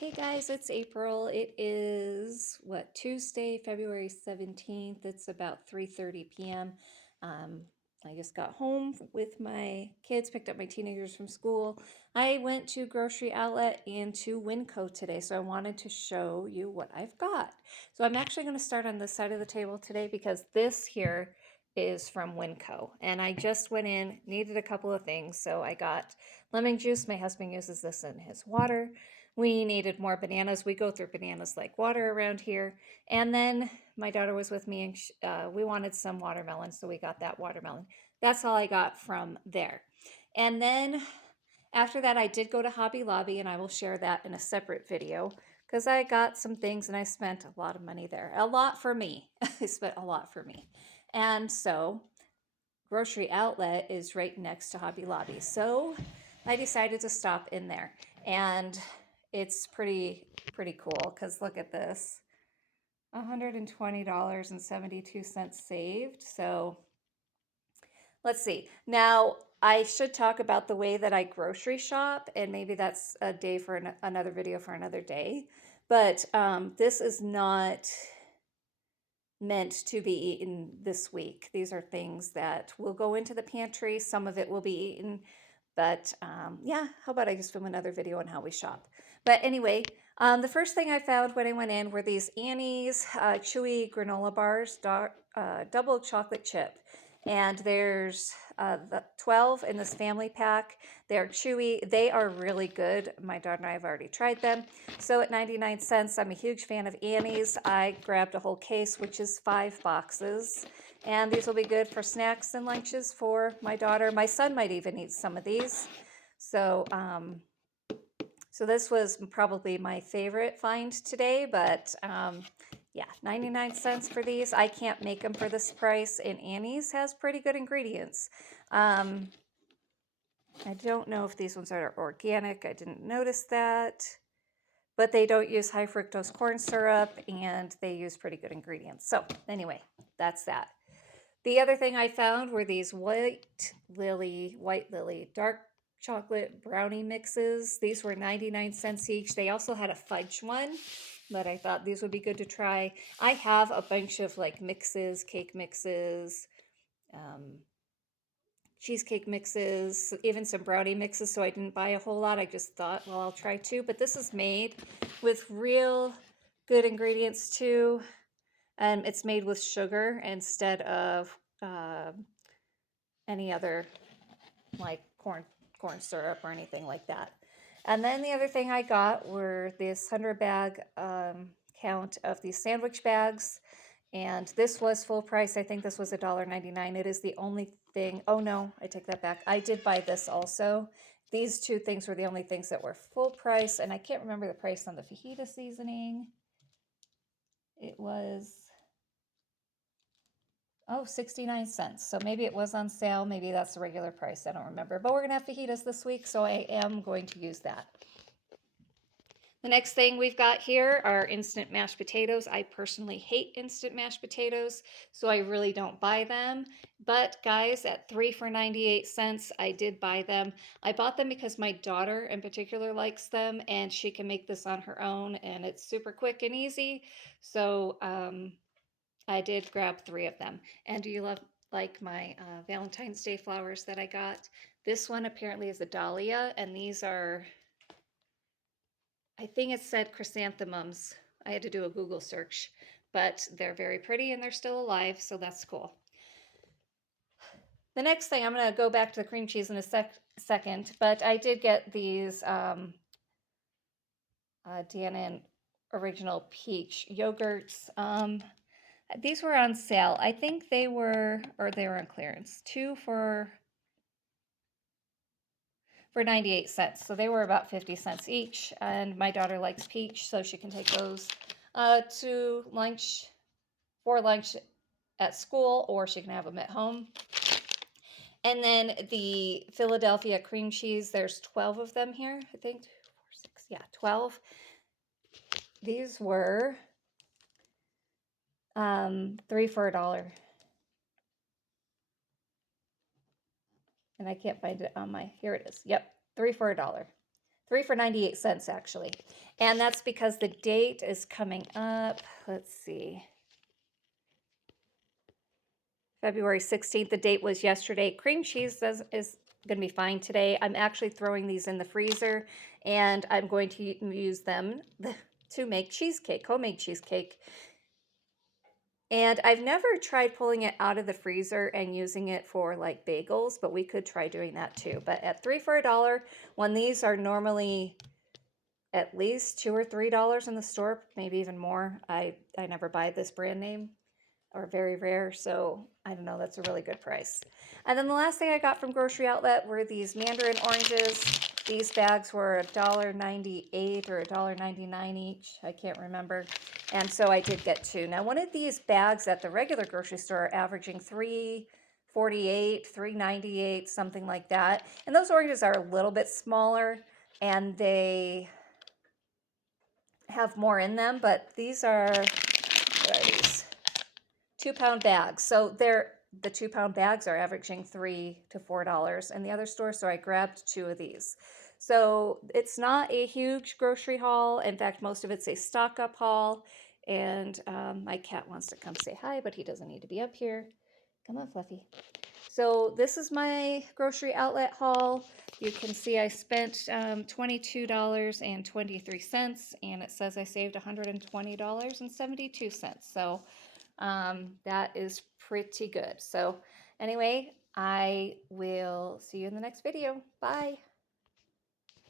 Hey guys, it's April. It is Tuesday, February 17th. It's about 3:30 p.m. Um, I just got home with my kids, picked up my teenagers from school. I went to Grocery Outlet and to Winco today, so I wanted to show you what I've got. So I'm actually going to start on this side of the table today because this here is from Winco, and I just went in, needed a couple of things, so I got lemon juice. My husband uses this in his water. We needed more bananas. We go through bananas like water around here. And then my daughter was with me and we wanted some watermelon, so we got that watermelon. That's all I got from there. And then after that, I did go to Hobby Lobby, and I will share that in a separate video because I got some things and I spent a lot of money there. A lot for me. I spent a lot for me. And so Grocery Outlet is right next to Hobby Lobby. So I decided to stop in there. And it's pretty cool because look at this. $120.72 saved. So let's see. Now, I should talk about the way that I grocery shop, and maybe that's a day for another video for another day. But this is not meant to be eaten this week. These are things that will go into the pantry. Some of it will be eaten, but yeah, how about I just film another video on how we shop? But anyway, the first thing I found when I went in were these Annie's chewy granola bars, double chocolate chip. And there's the 12 in this family pack. They're chewy. They are really good. My daughter and I have already tried them. So at 99 cents, I'm a huge fan of Annie's. I grabbed a whole case, which is 5 boxes. And these will be good for snacks and lunches for my daughter. My son might even eat some of these. So, so this was probably my favorite find today, but yeah, 99 cents for these. I can't make them for this price, and Annie's has pretty good ingredients. I don't know if these ones are organic. I didn't notice that. But they don't use high fructose corn syrup, and they use pretty good ingredients. So anyway, that's that. The other thing I found were these white lily dark chocolate brownie mixes. These were 99 cents each. They also had a fudge one, but I thought these would be good to try. I have a bunch of like mixes, cake mixes, cheesecake mixes, even some brownie mixes, so I didn't buy a whole lot. I just thought, well, I'll try two. But this is made with real good ingredients too. And it's made with sugar instead of any other like corn syrup or anything like that. And then the other thing I got were this 100 bag count of these sandwich bags. And this was full price. I think this was $1.99. It is the only thing. Oh no, I take that back. I did buy this also. These two things were the only things that were full price. And I can't remember the price on the fajita seasoning. It was, oh, 69 cents. So maybe it was on sale. Maybe that's the regular price. I don't remember. But we're going to have fajitas this week, so I am going to use that. The next thing we've got here are instant mashed potatoes. I personally hate instant mashed potatoes, so I really don't buy them. But guys, at 3 for 98 cents, I did buy them. I bought them because my daughter in particular likes them, and she can make this on her own, and it's super quick and easy. So I did grab 3 of them. And do you like my Valentine's Day flowers that I got? This one apparently is a dahlia, and these are, I think it said chrysanthemums. I had to do a Google search, but they're very pretty and they're still alive, so that's cool. The next thing, I'm going to go back to the cream cheese in a second, but I did get these Dannon Original Peach yogurts. These were on sale. I think they were on clearance. 2 for 98 cents. So they were about 50 cents each. And my daughter likes peach, so she can take those to lunch, for lunch at school, or she can have them at home. And then the Philadelphia cream cheese, there's 12 of them here, I think. 4, 6, yeah, 12. These were 3 for $1. And I can't find it on my, here it is. Yep, 3 for $1. 3 for 98 cents actually. And that's because the date is coming up. Let's see. February 16th, the date was yesterday. Cream cheese is going to be fine today. I'm actually throwing these in the freezer, and I'm going to use them to make cheesecake, homemade cheesecake. And I've never tried pulling it out of the freezer and using it for like bagels, but we could try doing that too. But at 3 for $1, when these are normally at least $2 or $3 in the store, maybe even more. I never buy this brand name, or very rare, so I don't know, that's a really good price. And then the last thing I got from Grocery Outlet were these mandarin oranges. These bags were $1.98 or $1.99 each, I can't remember. And so I did get two. Now one of these bags at the regular grocery store are averaging $3.48, $3.98, something like that. And those oranges are a little bit smaller and they have more in them, but these are, what are these? 2-pound bags. So the 2-pound bags are averaging $3 to $4 in the other store. So I grabbed two of these. So it's not a huge grocery haul. In fact, most of it's a stock up haul. And my cat wants to come say hi, but he doesn't need to be up here. Come on, Fluffy. So this is my Grocery Outlet haul. You can see I spent $22.23, and it says I saved $120.72. So that is pretty good. So anyway, I will see you in the next video. Bye.